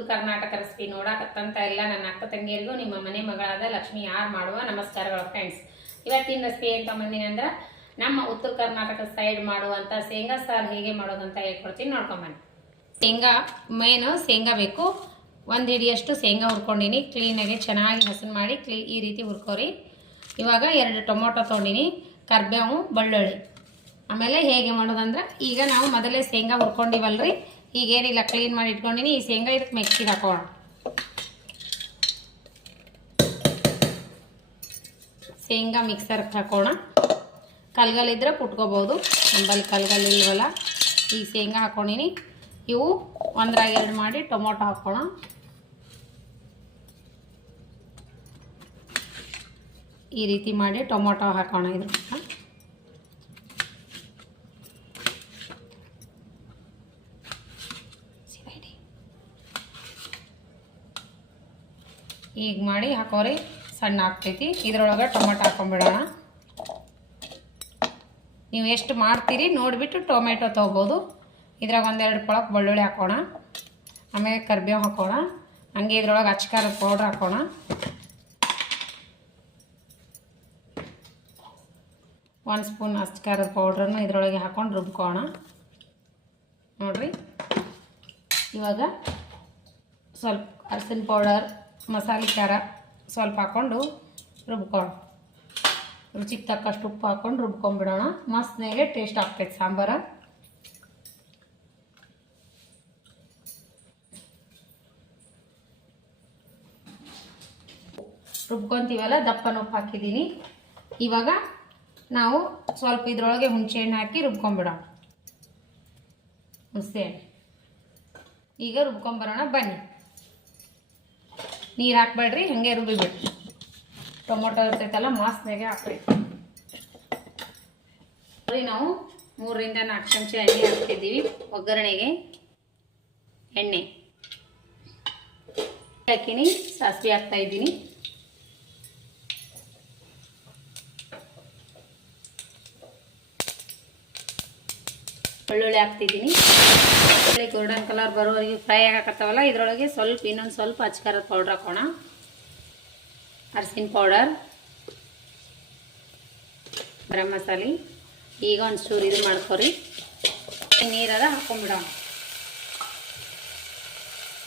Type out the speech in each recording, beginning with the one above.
ಉತ್ತರ ಕರ್ನಾಟಕ ರೆಸಿಪಿ ನೋಡಕತ್ತಂತ ಎಲ್ಲ ನನ್ನ ಅಕ್ಕ ತಂಗಿಯರಿಗೂ ನಿಮ್ಮ ಮನೆ ಮಗಳಾದ ಲಕ್ಷ್ಮಿ ಆರ್ ಮಾಡುವ ನಮಸ್ಕಾರಗಳು ಫ್ರೆಂಡ್ಸ್. ಇವತ್ತಿನ ರೆಸಿಪಿ ಏನು ತೊಗೊಂಬಂದಿನಿ ಅಂದ್ರೆ ನಮ್ಮ ಉತ್ತರ ಕರ್ನಾಟಕ ಸೈಡ್ ಮಾಡುವಂಥ ಶೇಂಗಾ ಸಾರು ಹೇಗೆ ಮಾಡೋದಂತ ಹೇಳ್ಕೊಡ್ತೀನಿ, ನೋಡ್ಕೊಂಬನ್ನಿ. ಶೇಂಗಾ ಮೇನು ಶೇಂಗಾ ಬೇಕು. ಒಂದು ಹಿಡಿಯಷ್ಟು ಶೇಂಗಾ ಹುರ್ಕೊಂಡಿನಿ, ಕ್ಲೀನಾಗಿ ಚೆನ್ನಾಗಿ ಹಸನ್ ಮಾಡಿ ಈ ರೀತಿ ಹುರ್ಕೋರಿ. ಇವಾಗ 2 ಟೊಮೊಟೊ ತೊಗೊಂಡಿನಿ, ಕರ್ಬೇವು, ಬೆಳ್ಳುಳ್ಳಿ. ಆಮೇಲೆ ಹೇಗೆ ಮಾಡೋದಂದ್ರೆ ಈಗ ನಾವು ಮೊದಲೇ ಶೇಂಗಾ ಹುರ್ಕೊಂಡಿವಲ್ರಿ, ಈಗೇನಿಲ್ಲ ಕ್ಲೀನ್ ಮಾಡಿ ಇಟ್ಕೊಂಡಿನಿ. ಈ ಶೇಂಗಾ ಇದಕ್ಕೆ ಮಿಕ್ಸಿಗೆ ಹಾಕೋಣ. ಶೇಂಗಾ ಮಿಕ್ಸರ್ಗೆ ಹಾಕೋಣ. ಕಲ್ಗಲ್ಲಿದ್ರೆ ಕುಟ್ಕೋಬೋದು, ನಮ್ಮಲ್ಲಿ ಕಲ್ಗಲ್ಲಿ ಇಲ್ವಲ್ಲ. ಈ ಶೇಂಗಾ ಹಾಕೊಂಡಿನಿ. ಇವು 1-2 ಮಾಡಿ ಟೊಮೊಟೊ ಹಾಕೋಣ. ಈ ರೀತಿ ಮಾಡಿ ಟೊಮೊಟೊ ಹಾಕೋಣ. ಇದ್ರ ಈಗ ಮಾಡಿ ಹಾಕೋರಿ, ಸಣ್ಣ ಆಗ್ತೈತಿ. ಇದ್ರೊಳಗೆ ಟೊಮೊಟೊ ಹಾಕೊಂಡ್ಬಿಡೋಣ. ನೀವು ಎಷ್ಟು ಮಾಡ್ತೀರಿ ನೋಡಿಬಿಟ್ಟು ಟೊಮೆಟೊ ತೊಗೋಬೋದು. ಇದ್ರಾಗ 1-2 ಪಳಕ್ ಬೆಳ್ಳುಳ್ಳಿ ಹಾಕೋಣ. ಆಮೇಲೆ ಕರಿಬೇವು ಹಾಕೋಣ. ಹಂಗೆ ಇದ್ರೊಳಗೆ ಅಚ್ಕಾರದ ಪೌಡ್ರ್ ಹಾಕೋಣ. ಒಂದು ಸ್ಪೂನ್ ಅಚ್ಕಾರದ ಪೌಡ್ರನ್ನು ಇದ್ರೊಳಗೆ ಹಾಕೊಂಡು ರುಬ್ಕೋಣ. ನೋಡಿರಿ, ಇವಾಗ ಸ್ವಲ್ಪ ಅರಸಿನ ಪೌಡರ್, ಮಸಾಲೆ ಖಾರ ಸ್ವಲ್ಪ ಹಾಕ್ಕೊಂಡು ರುಬ್ಕೋಣ. ರುಚಿಗೆ ತಕ್ಕಷ್ಟು ಉಪ್ಪು ಹಾಕ್ಕೊಂಡು ರುಬ್ಕೊಂಡ್ಬಿಡೋಣ. ಮಸ್ತ್ನಾಗೆ ಟೇಸ್ಟ್ ಆಗ್ತೈತೆ ಸಾಂಬಾರು. ರುಬ್ಕೊತೀವಲ್ಲ, ದಪ್ಪನ ಉಪ್ಪು ಹಾಕಿದ್ದೀನಿ. ಇವಾಗ ನಾವು ಸ್ವಲ್ಪ ಇದ್ರೊಳಗೆ ಹುಣಸೆಹಣ್ಣು ಹಾಕಿ ರುಬ್ಕೊಂಡ್ಬಿಡೋಣ. ಹುಣಸೆಹಣ್ಣು ಈಗ ರುಬ್ಕೊಂಬರೋಣ ಬನ್ನಿ. ನೀರು ಹಾಕ್ಬೇಡ್ರಿ, ಹಾಗೆ ರುಬ್ಬಿಬಿಡ್ರಿ. ಟೊಮೊಟೊ ಇರ್ತೈತಲ್ಲ, ಮಾಸ್ನಾಗೆ ಹಾಕ್ಬೇಕು. ನಾವು 3-4 ಚಮಚ ಎಣ್ಣೆ ಹಾಕ್ತಿದ್ದೀವಿ. ಒಗ್ಗರಣೆಗೆ ಎಣ್ಣೆ ಹಾಕಿನಿ, ಸಾಸಿವೆ ಹಾಕ್ತಾ ಇದ್ದೀನಿ. ಬೆಳ್ಳುಳ್ಳಿ ಹಾಕ್ತಿದ್ದೀನಿ. ಗೋಲ್ಡನ್ ಕಲರ್ ಬರೋವರೆಗೆ ಫ್ರೈ ಆಗಕತ್ತಾವಲ್ಲ, ಇದರೊಳಗೆ ಇನ್ನೊಂದು ಸ್ವಲ್ಪ ಅಚ್ಕಾರದ ಪೌಡ್ರ್ ಹಾಕೋಣ. ಅರಸಿನ ಪೌಡರ್, ಗರಂ ಮಸಾಲೆ. ಈಗ ಒಂದು ಚೂರು ಇದು ಮಾಡ್ಕೊರಿ. ನೀರಾದ ಹಾಕೊಂಡ್ಬಿಡೋಣ.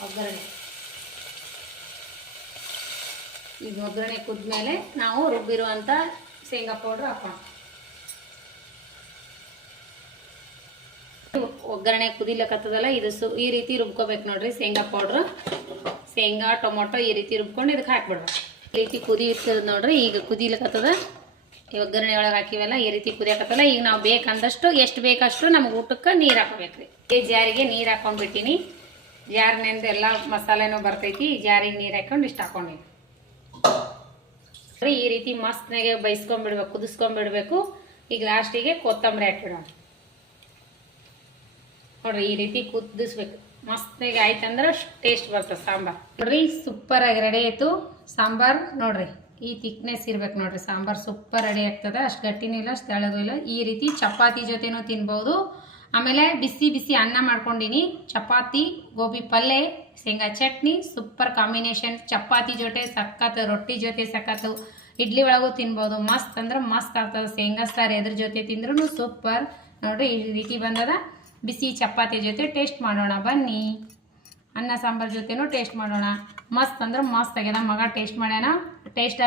ಒಗ್ಗರಣೆ ಈಗ ಒಗ್ಗರಣೆ ಕುದ್ಮೇಲೆ ನಾವು ರುಬ್ಬಿರುವಂಥ ಶೇಂಗಾ ಪೌಡ್ರ್ ಹಾಕೋಣ. ಒಗ್ಗರಣೆ ಕುದಿಲಕ್ಕತ್ತದಲ್ಲ, ಇದು ಈ ರೀತಿ ರುಬ್ಕೋಬೇಕು ನೋಡ್ರಿ. ಶೇಂಗಾ ಪೌಡ್ರ್, ಶೇಂಗಾ, ಟೊಮೊಟೊ ಈ ರೀತಿ ರುಬ್ಕೊಂಡು ಇದಕ್ಕೆ ಹಾಕ್ಬಿಡ್ಬೇಕು. ಈ ರೀತಿ ಕುದಿ ಇರ್ತದೆ ನೋಡ್ರಿ. ಈಗ ಕುದಿಲಕ್ಕತ್ತದ. ಈ ಒಗ್ಗರಣೆ ಒಳಗೆ ಹಾಕಿವೆಲ್ಲ ಈ ರೀತಿ ಕುದಿಯಕತ್ತಲ್ಲ. ಈಗ ನಾವು ಬೇಕಂದಷ್ಟು, ಎಷ್ಟು ಬೇಕಷ್ಟು ನಮ್ಗೆ ಊಟಕ್ಕೆ ನೀರು ಹಾಕೋಬೇಕ್ರಿ. ಈ ಜಾರಿಗೆ ನೀರು ಹಾಕೊಂಡ್ಬಿಟ್ಟಿನಿ. ಜಾರಿನಿಂದ ಎಲ್ಲ ಮಸಾಲೆನೂ ಬರ್ತೈತಿ. ಜಾರಿಗೆ ನೀರು ಹಾಕೊಂಡು ಇಷ್ಟು ಹಾಕೊಂಡಿನಿ. ಈ ರೀತಿ ಮಸ್ತ್ನಾಗೆ ಬೈಸ್ಕೊಂಡ್ಬಿಡ್ಬೇಕು, ಕುದಿಸ್ಕೊಂಡ್ಬಿಡ್ಬೇಕು. ಈಗ ಲಾಸ್ಟಿಗೆ ಕೊತ್ತಂಬರಿ ಹಾಕಿಬಿಡೋಣ. ನೋಡ್ರಿ, ಈ ರೀತಿ ಕುದಿಸ್ಬೇಕು. ಮಸ್ತ್ನಾಗೆ ಆಯ್ತಂದ್ರೆ ಟೇಸ್ಟ್ ಬರ್ತದೆ ಸಾಂಬಾರು. ನೋಡ್ರಿ, ಸೂಪರ್ ಆಗಿ ರೆಡಿ ಆಯ್ತು ಸಾಂಬಾರು. ನೋಡ್ರಿ, ಈ ಥಿಕ್ನೆಸ್ ಇರ್ಬೇಕು ನೋಡ್ರಿ. ಸಾಂಬಾರು ಸೂಪರ್ ರೆಡಿ ಆಗ್ತದೆ. ಅಷ್ಟು ಗಟ್ಟಿನೂ ಇಲ್ಲ, ಅಷ್ಟು ತೆಳಗೂ ಇಲ್ಲ. ಈ ರೀತಿ ಚಪಾತಿ ಜೊತೆನೂ ತಿನ್ಬೋದು. ಆಮೇಲೆ ಬಿಸಿ ಬಿಸಿ ಅನ್ನ ಮಾಡ್ಕೊಂಡಿನಿ. ಚಪಾತಿ, ಗೋಬಿ ಪಲ್ಯ, ಶೇಂಗಾ ಚಟ್ನಿ, ಸೂಪರ್ ಕಾಂಬಿನೇಷನ್. ಚಪಾತಿ ಜೊತೆ ಸಖತ್, ರೊಟ್ಟಿ ಜೊತೆ ಸಖತ್ತು, ಇಡ್ಲಿ ಒಳಗೂ ತಿನ್ಬೋದು. ಮಸ್ತ್ ಅಂದ್ರೆ ಮಸ್ತ್ ಆಗ್ತದೆ ಶೇಂಗಾ ಸಾರು. ಎದ್ರ ಜೊತೆ ತಿಂದ್ರೂ ಸೂಪರ್. ನೋಡ್ರಿ, ಈ ರೀತಿ ಬಂದದ. ಬಿಸಿ ಚಪಾತಿ ಜೊತೆ ಟೇಸ್ಟ್ ಮಾಡೋಣ ಬನ್ನಿ. ಅನ್ನ ಸಾಂಬಾರು ಜೊತೆನೂ ಟೇಸ್ಟ್ ಮಾಡೋಣ. ಮಸ್ತ್ ಅಂದ್ರೆ ಮಸ್ತ್ ಆಗ್ಯದ. ಮಗ ಟೇಸ್ಟ್ ಮಾಡ್ಯಾನ. ಟೇಸ್ಟ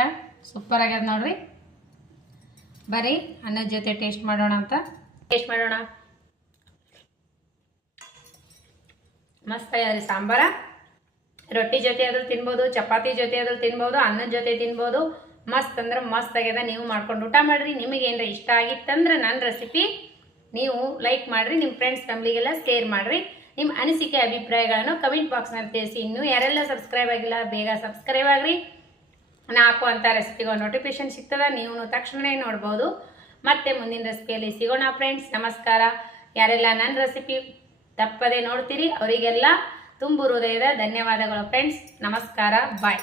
ಸೂಪರ್ ಆಗ್ಯದ ನೋಡ್ರಿ. ಬರ್ರಿ ಅನ್ನದ ಜೊತೆ ಟೇಸ್ಟ್ ಮಾಡೋಣ ಅಂತ. ಟೇಸ್ಟ್ ಮಾಡೋಣ. ಮಸ್ತ್ ಆಗ್ಯದ್ರಿ ಸಾಂಬಾರ. ರೊಟ್ಟಿ ಜೊತೆ ಆದ್ರೂ ತಿನ್ಬೋದು, ಚಪಾತಿ ಜೊತೆ ಆದ್ರೂ ತಿನ್ಬೋದು, ಅನ್ನದ ಜೊತೆ ತಿನ್ಬೋದು. ಮಸ್ತ್ ಅಂದ್ರೆ ಮಸ್ತ್ ಆಗ್ಯದ. ನೀವು ಮಾಡ್ಕೊಂಡು ಊಟ ಮಾಡಿರಿ. ನಿಮಗೇನಾರ ಇಷ್ಟ ಆಗಿತ್ತಂದ್ರೆ ನನ್ನ ರೆಸಿಪಿ ನೀವು ಲೈಕ್ ಮಾಡಿರಿ, ನಿಮ್ಮ ಫ್ರೆಂಡ್ಸ್ ಫ್ಯಾಮಿಲಿಗೆಲ್ಲ ಶೇರ್ ಮಾಡಿರಿ. ನಿಮ್ಮ ಅನಿಸಿಕೆ ಅಭಿಪ್ರಾಯಗಳನ್ನು ಕಮೆಂಟ್ ಬಾಕ್ಸ್ನಲ್ಲಿ ತಿಳಿಸಿ. ಇನ್ನೂ ಯಾರೆಲ್ಲ ಸಬ್ಸ್ಕ್ರೈಬ್ ಆಗಿಲ್ಲ ಬೇಗ ಸಬ್ಸ್ಕ್ರೈಬ್ ಆಗಿರಿ. ನಾನು ಹಾಕುವಂಥ ರೆಸಿಪಿಗಳು ನೋಟಿಫಿಕೇಶನ್ ಸಿಗ್ತದೆ, ನೀವು ತಕ್ಷಣ ನೋಡ್ಬೋದು. ಮತ್ತೆ ಮುಂದಿನ ರೆಸಿಪಿಯಲ್ಲಿ ಸಿಗೋಣ ಫ್ರೆಂಡ್ಸ್. ನಮಸ್ಕಾರ. ಯಾರೆಲ್ಲ ನನ್ನ ರೆಸಿಪಿ ತಪ್ಪದೆ ನೋಡ್ತೀರಿ ಅವರಿಗೆಲ್ಲ ತುಂಬು ಹೃದಯದ ಧನ್ಯವಾದಗಳು ಫ್ರೆಂಡ್ಸ್. ನಮಸ್ಕಾರ, ಬಾಯ್.